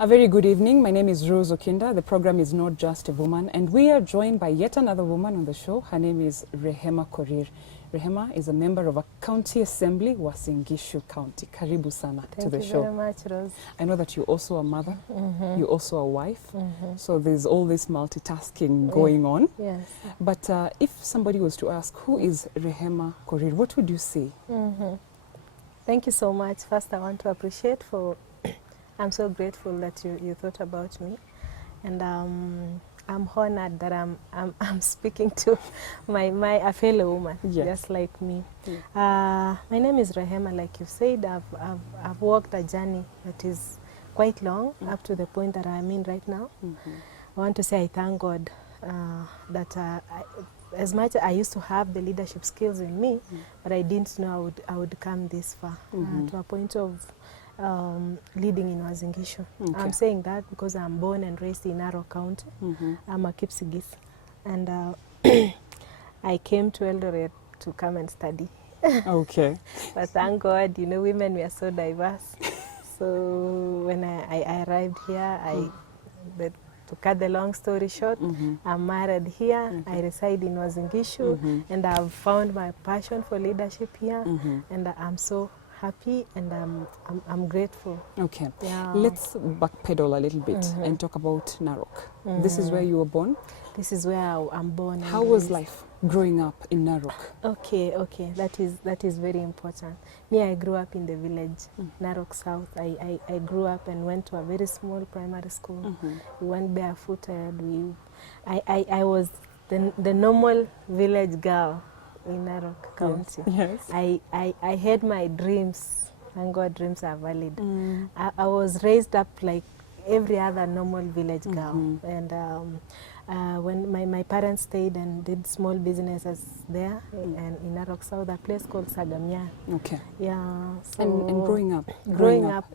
A very good evening. My name is Rose Okinda. The program is Not Just a Woman, and we are joined by yet another woman on the show. Her name is Rehema Korir. Rehema is a member of a county assembly, Uasin Gishu County. Karibu sana to the show. Thank you very much, Rose. I know that you're also a mother, you're also a wife, so there's all this multitasking going on. Yes. But if somebody was to ask, who is Rehema Korir, what would you say? Thank you so much. First, I want to appreciate for, I'm so grateful that you thought about me. And I'm honored that I'm speaking to a fellow woman, Yes. just like me. My name is Rehema. Like you said, I've walked a journey that is quite long, up to the point that I'm in right now. I want to say I thank God that as much as I used to have the leadership skills in me, but I didn't know I would come this far to a point of leading in Uasin Gishu. Okay. I'm saying that because I'm born and raised in Narok County. I'm a Kipsigis, and I came to Eldoret to come and study. Okay. But thank God, you know, women we are so diverse. So when I arrived here, to cut the long story short, I'm married here. I reside in Uasin Gishu, and I've found my passion for leadership here, and I'm so happy and I'm grateful. Okay. Yeah. Let's backpedal a little bit and talk about Narok. This is where you were born. This is where I'm born. How was life growing up in Narok? Okay, that is very important. Me, I grew up in the village, Narok South. I grew up and went to a very small primary school. We went barefooted. I was the normal village girl in Narok County. Yes. I had my dreams. Thank God dreams are valid. I was raised up like every other normal village girl. And when my parents stayed and did small businesses there and in Narok South, a place called Sagamia. Okay. Yeah. So And growing up?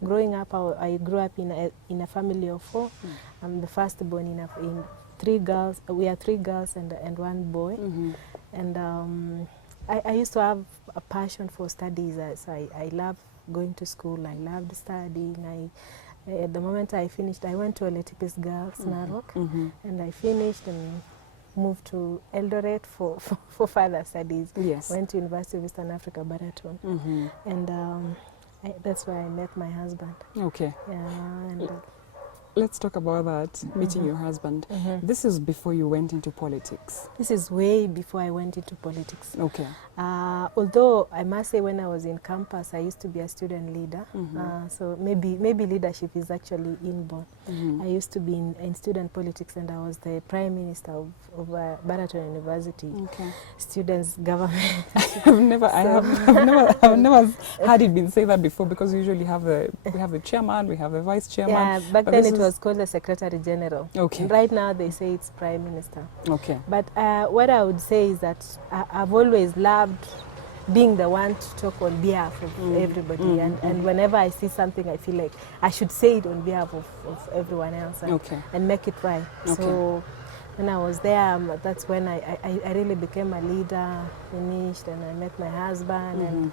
Growing up, I grew up in a family of 4. I'm the firstborn in 3 girls. We are 3 girls and 1 boy. And I used to have a passion for studies. So I love going to school. I loved studying. At the moment I finished, I went to Oletipis Girls, Narok, and I finished and moved to Eldoret for further studies. Yes. Went to University of Eastern Africa, Baraton. And that's where I met my husband. Okay. Yeah, and Let's talk about that, meeting your husband. This is before you went into politics. this is way before I went into politics. Okay. Although I must say when I was in campus, I used to be a student leader. So maybe leadership is actually inborn. I used to be in student politics, and I was the prime minister of Baraton University. Okay. Students government. I've never heard it been said that before, because we usually have we have the chairman, we have the vice chairman. Yeah, back but then this it was called the Secretary General. Okay. Right now they say it's Prime Minister. Okay. But what I would say is that I've always loved being the one to talk on behalf of everybody. And whenever I see something, I feel like I should say it on behalf of everyone else and make it right. Okay. So when I was there, that's when I really became a leader, finished, and I met my husband, and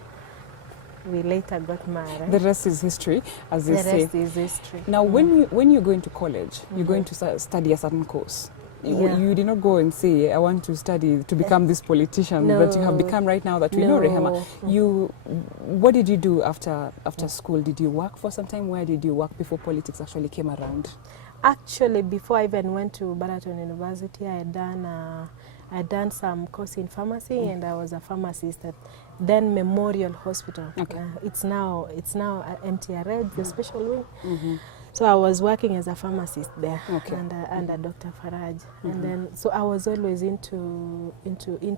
we later got married. The rest is history, as they say. The rest is history. Now, when you go into college, you're going to study a certain course. You did not go and say, I want to study to become this politician that you have become right now that we know, Rehema. What did you do after school? Did you work for some time? Where did you work before politics actually came around? Actually, before I even went to Baraton University, I had done some course in pharmacy, and I was a pharmacist at then Memorial Hospital. Okay. It's now MTRH, the special wing. So I was working as a pharmacist there, under Dr. Faraj, and then so I was always into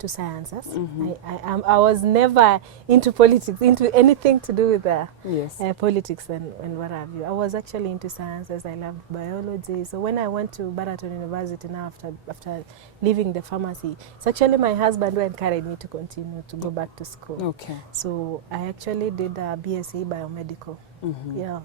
sciences. I was never into politics, into anything to do with politics and what have you. I was actually into sciences. I loved biology. So when I went to Baraton University now, after leaving the pharmacy, it's actually my husband who encouraged me to continue to go back to school. Okay. So I actually did a BSc biomedical. Yeah.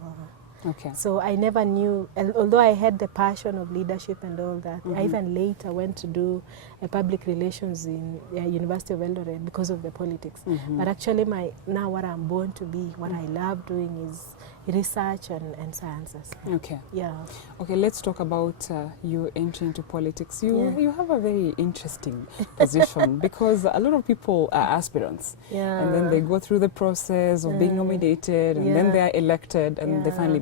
Okay. So I never knew, although I had the passion of leadership and all that, I even later went to do public relations in University of Eldoret because of the politics. But actually now what I'm born to be, what I love doing research and sciences. Okay. Yeah. Okay, let's talk about you entering into politics. You have a very interesting position because a lot of people are aspirants. Yeah. And then they go through the process of being nominated, and then they are elected, and they finally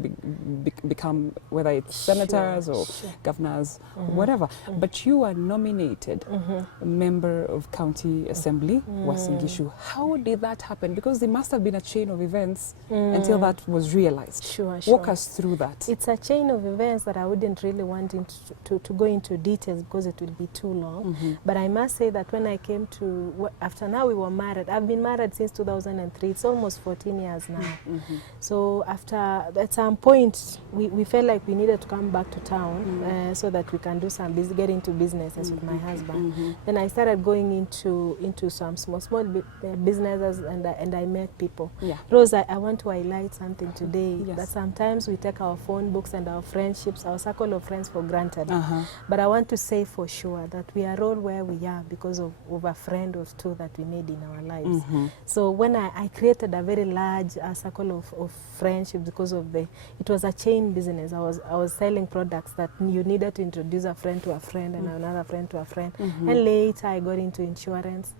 become, whether it's senators or governors, whatever. But you are nominated member of County Assembly, Uasin Gishu. How did that happen? Because there must have been a chain of events until that was realized. Sure. Walk us through that. It's a chain of events that I wouldn't really want to go into details because it will be too long. But I must say that when I came to, after now we were married, I've been married since 2003. It's almost 14 years now. So after, at some point, we felt like we needed to come back to town so that we can do some get into businesses with my husband. Then I started going into some small businesses, and I met people. Rose, I want to highlight something today. That sometimes we take our phone books and our friendships, our circle of friends for granted. But I want to say for sure that we are all where we are because of a friend or two that we made in our lives. So when I created a very large circle of friendship because of it was a chain business. I was selling products that you needed to introduce a friend to a friend and another friend to a friend. And later I got into insurance,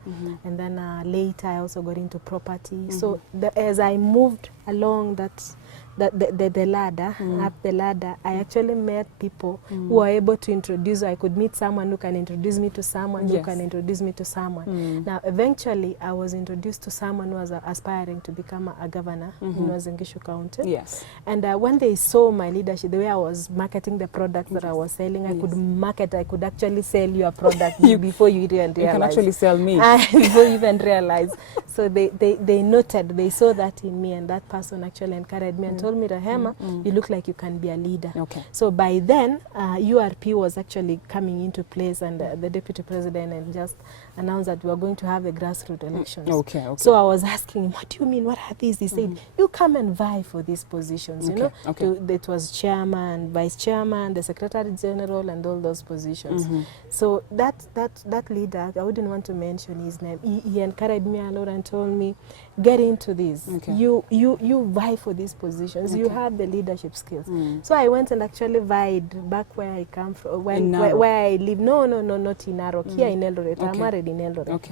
and then later I also got into property. So as I moved along the ladder, up the ladder, I actually met people who were able to introduce. I could meet someone who can introduce me to someone who can introduce me to someone. Now, eventually, I was introduced to someone who was aspiring to become a governor in Uasin Gishu County. And when they saw my leadership, the way I was marketing the products that I was selling, I could actually sell you a product before you even realize. You can actually sell me. Before you even realize. So they noted, they saw that in me, and that person actually encouraged me and told me, Rehema, you look like you can be a leader. So by then, URP was actually coming into place, and the deputy president and just announced that we were going to have a grassroots elections. So I was asking him, what do you mean? What are these? He said, you come and vie for these positions. You know, it was chairman, vice chairman, the secretary general, and all those positions. So that leader, I wouldn't want to mention his name. He encouraged me a lot and told me, get into this. You vie for these positions. You have the leadership skills. So I went and actually vied back where I come from, where I live. No, not in Narok. Here in Eldoret. I'm married in Eldoret.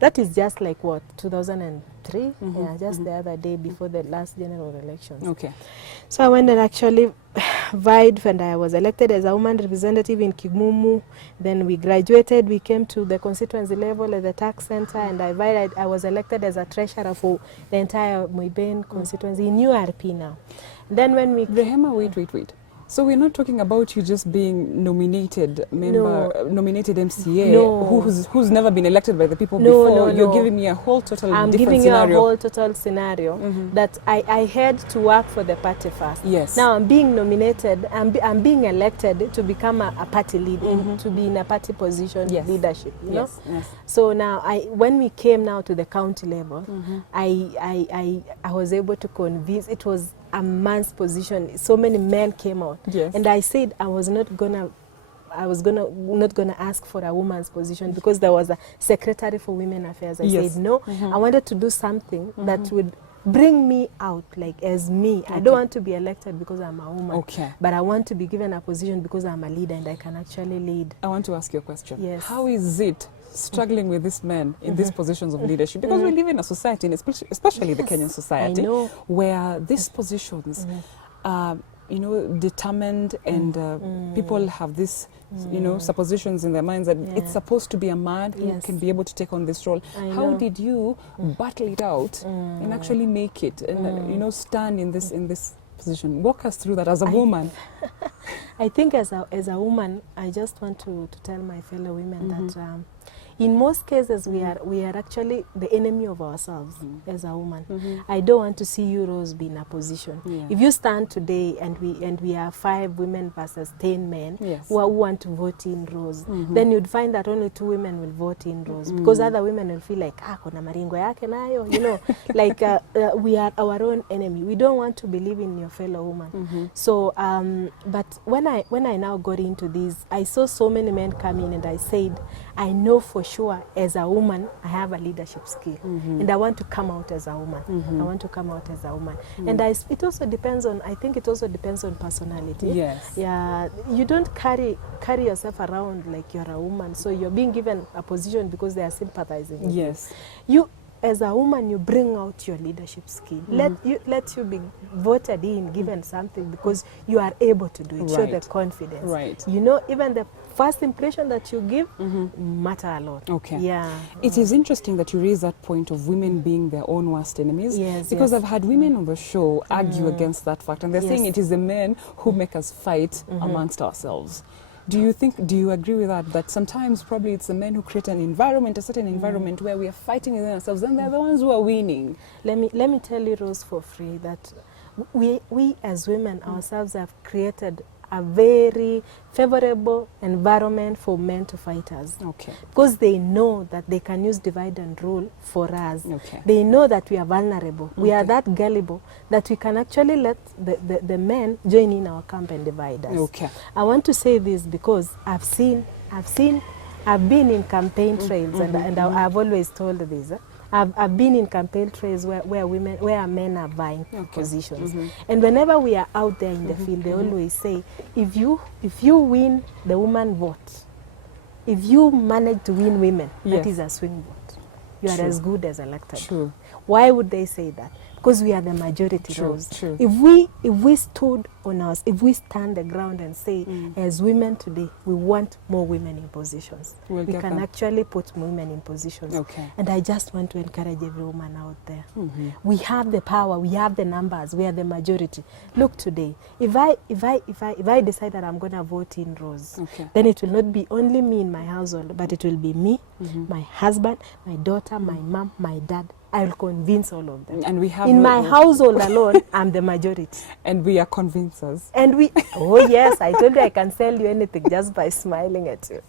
That is just like what, 2003? Yeah, just the other day before the last general elections. So I went and actually vied, and I was elected as a woman representative in Kimumu. Then we graduated, we came to the constituency level at the tax center, and I was elected as a treasurer for the entire Moiben constituency in URP now. Then when we... Rehema, wait. So we're not talking about you just being nominated member, nominated MCA, who's never been elected by the people before. You're giving me a whole total different scenario. I'm giving you a whole total scenario that I had to work for the party first. Now I'm being nominated, I'm being elected to become a party lead, to be in a party position, leadership. You know? So now when we came now to the county level, I was able to convince. It was a man's position. So many men came out, and I said I was not gonna ask for a woman's position because there was a secretary for women affairs. I said no. I wanted to do something that would bring me out, like as me. I don't want to be elected because I'm a woman, but I want to be given a position because I'm a leader and I can actually lead. I want to ask you a question. How is it struggling with these men in these positions of leadership? Because we live in a society, and especially the Kenyan society, where these positions are, you know, determined, and people have this, you know, suppositions in their minds that it's supposed to be a man who can be able to take on this role. How did you battle it out and actually make it, and you know, stand in this position? Walk us through that as a woman. I think as a woman, I just want to tell my fellow women that in most cases we are actually the enemy of ourselves as a woman. I don't want to see you, Rose, be in a position. If you stand today and we are 5 women versus 10 men who want to vote in Rose, then you'd find that only 2 women will vote in Rose, because other women will feel like, kuna maringo yake nayo, you know, like we are our own enemy. We don't want to believe in your fellow woman. So, but when I now got into this, I saw so many men come in, and I said, I know for sure as a woman I have a leadership skill, and I want to come out as a woman. I want to come out as a woman. And it also depends on, I think it also depends on personality. Yes. Yeah, you don't carry yourself around like you're a woman, so you're being given a position because they are sympathizing with Yes. you. As a woman, you bring out your leadership skill. Let you be voted in, given something, because you are able to do it. Show the confidence. Right. You know, even the first impression that you give matter a lot. Okay. Yeah. It is interesting that you raise that point of women being their own worst enemies. Yes. Because I've had women on the show argue against that fact, and they're saying it is the men who make us fight amongst ourselves. Do you agree with that? That sometimes probably it's the men who create an environment, a certain environment where we are fighting within ourselves, and they're the ones who are winning. Let me tell you, Rose, for free, that we as women ourselves have created a very favorable environment for men to fight us. Okay. Because they know that they can use divide and rule for us. Okay. They know that we are vulnerable. We are that gullible that we can actually let the men join in our camp and divide us. Okay. I want to say this because I've been in campaign trails, and I've always told this. I've been in campaign trails where men are vying positions, and whenever we are out there in the field, they always say, if you win the woman vote, if you manage to win women, that is a swing vote. You are as good as elected. True. Why would they say that? Because we are the majority. True. True. If we stood on us, if we stand the ground and say, as women today, we want more women in positions, we can actually put women in positions. Okay. And I just want to encourage every woman out there. We have the power, we have the numbers, we are the majority. Look today, if I decide that I'm going to vote in Rose, then it will not be only me in my household, but it will be me, my husband, my daughter, my mom, my dad. I'll convince all of them. And we have in my household alone, I'm the majority. And we are convincers. And oh yes, I told you I can sell you anything just by smiling at you.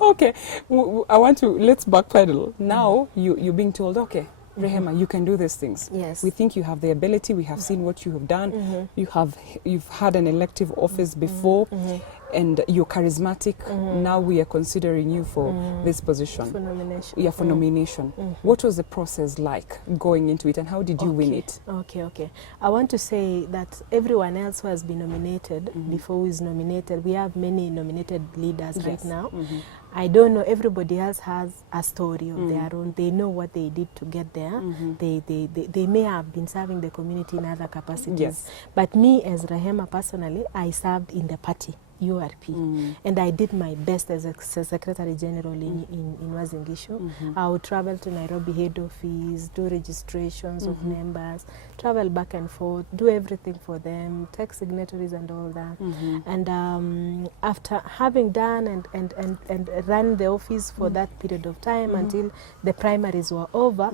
Okay, let's backpedal. Now you're being told, okay, Rehema, you can do these things. Yes. We think you have the ability. We have seen what you have done. You've had an elective office before, and you're charismatic. Now we are considering you for this position. For nomination. Yeah, for nomination. What was the process like going into it, and how did you win it? Okay. I want to say that everyone else who has been nominated before who is nominated, we have many nominated leaders right now. I don't know, everybody else has a story of their own. They know what they did to get there. They may have been serving the community in other capacities. Yes. But me as Rehema personally, I served in the party, URP. And I did my best as a Secretary General in Uasin Gishu. I would travel to Nairobi head office, do registrations of members, travel back and forth, do everything for them, take signatories and all that. And after having done and run the office for that period of time until the primaries were over,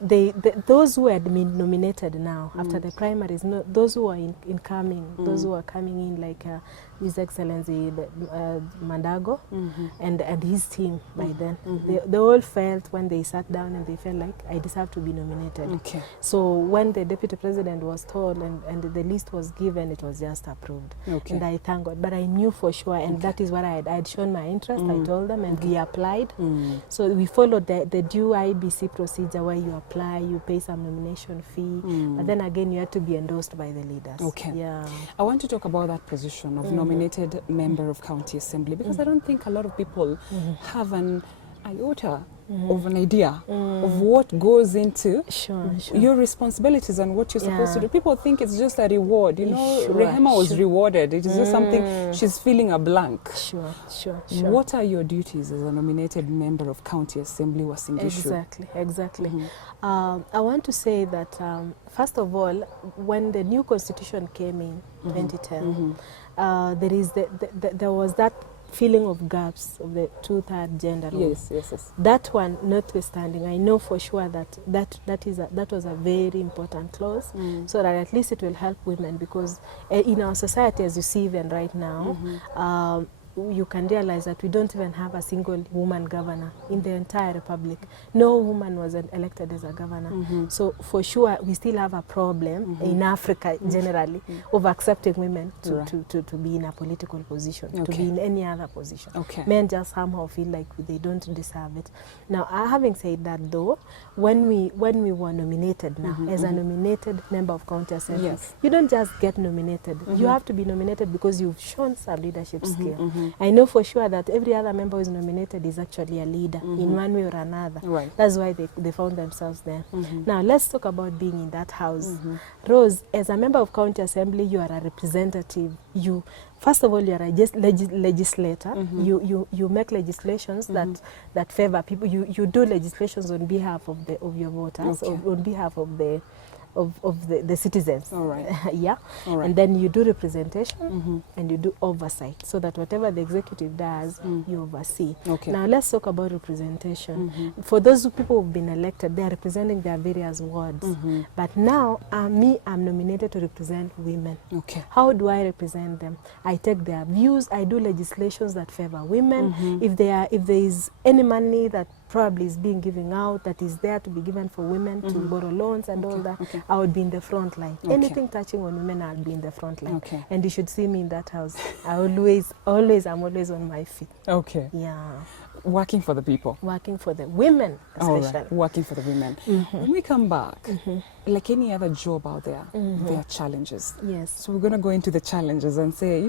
those who had been nominated now, after the primaries, those who are incoming, those who are coming in like His Excellency Mandago and his team by then, they all felt when they sat down and they felt like I deserve to be nominated. Okay. So when the Deputy President was told and the list was given, it was just approved. Okay. And I thank God. But I knew for sure, and that is what I had shown my interest. I told them, and we applied. So we followed the due IBC procedure where you apply, you pay some nomination fee, but then again you had to be endorsed by the leaders. Okay. Yeah. I want to talk about that position of nominated member of County Assembly, because I don't think a lot of people have an iota of an idea of what goes into your responsibilities and what you're supposed to do. People think it's just a reward. You know, Rehema was rewarded. It is just something, she's feeling a blank. What are your duties as a nominated member of County Assembly, Uasin Gishu? Exactly. I want to say that, first of all, when the new constitution came in 2010, there was that filling of gaps of the 2/3 gender rule. Yes. That one notwithstanding, I know for sure that was a very important clause, so that at least it will help women, because in our society, as you see even right now, you can realize that we don't even have a single woman governor in the entire republic. No woman was elected as a governor. So for sure, we still have a problem in Africa generally of accepting women to be in a political position, to be in any other position. Men just somehow feel like they don't deserve it. Now, having said that though, when we were nominated now, as a nominated member of county assembly, you don't just get nominated. You have to be nominated because you've shown some leadership skill. I know for sure that every other member who is nominated is actually a leader in one way or another. That's why they found themselves there. Now, let's talk about being in that house. Rose, as a member of county assembly, you are a representative. First of all, you are a legislator. You make legislations that favor people. You do legislations on behalf of your voters, on behalf of the citizens. And then you do representation and you do oversight, so that whatever the executive does, you oversee. Now let's talk about representation. For those people who've been elected, they are representing their various wards. But now, I'm nominated to represent women. How do I represent them? I take their views. I do legislations that favor women. If there is any money that probably is being given out that is there to be given for women to borrow loans and all that, I would be in the front line. Anything touching on women, I'll be in the front line. And you should see me in that house. I'm always on my feet. Working for the people. Working for the women, especially. Working for the women. When we come back, like any other job out there, there are challenges. So we're going to go into the challenges and say,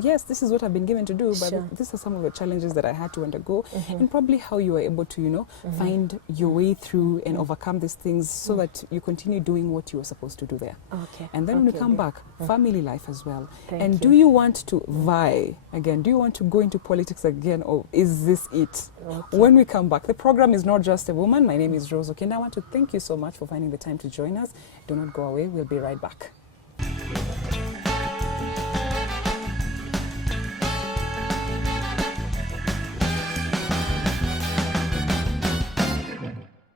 yes, this is what I've been given to do, but these are some of the challenges that I had to undergo, and probably how you were able to, find your way through and overcome these things so that you continue doing what you were supposed to do there. And then when we come back, family life as well. Do you want to vie again? Do you want to go into politics again, or is this it? When we come back, the program is Not Just a Woman. My name is Rose Okinda. I want to thank you so much for finding the time to join us. Do not go away. We'll be right back.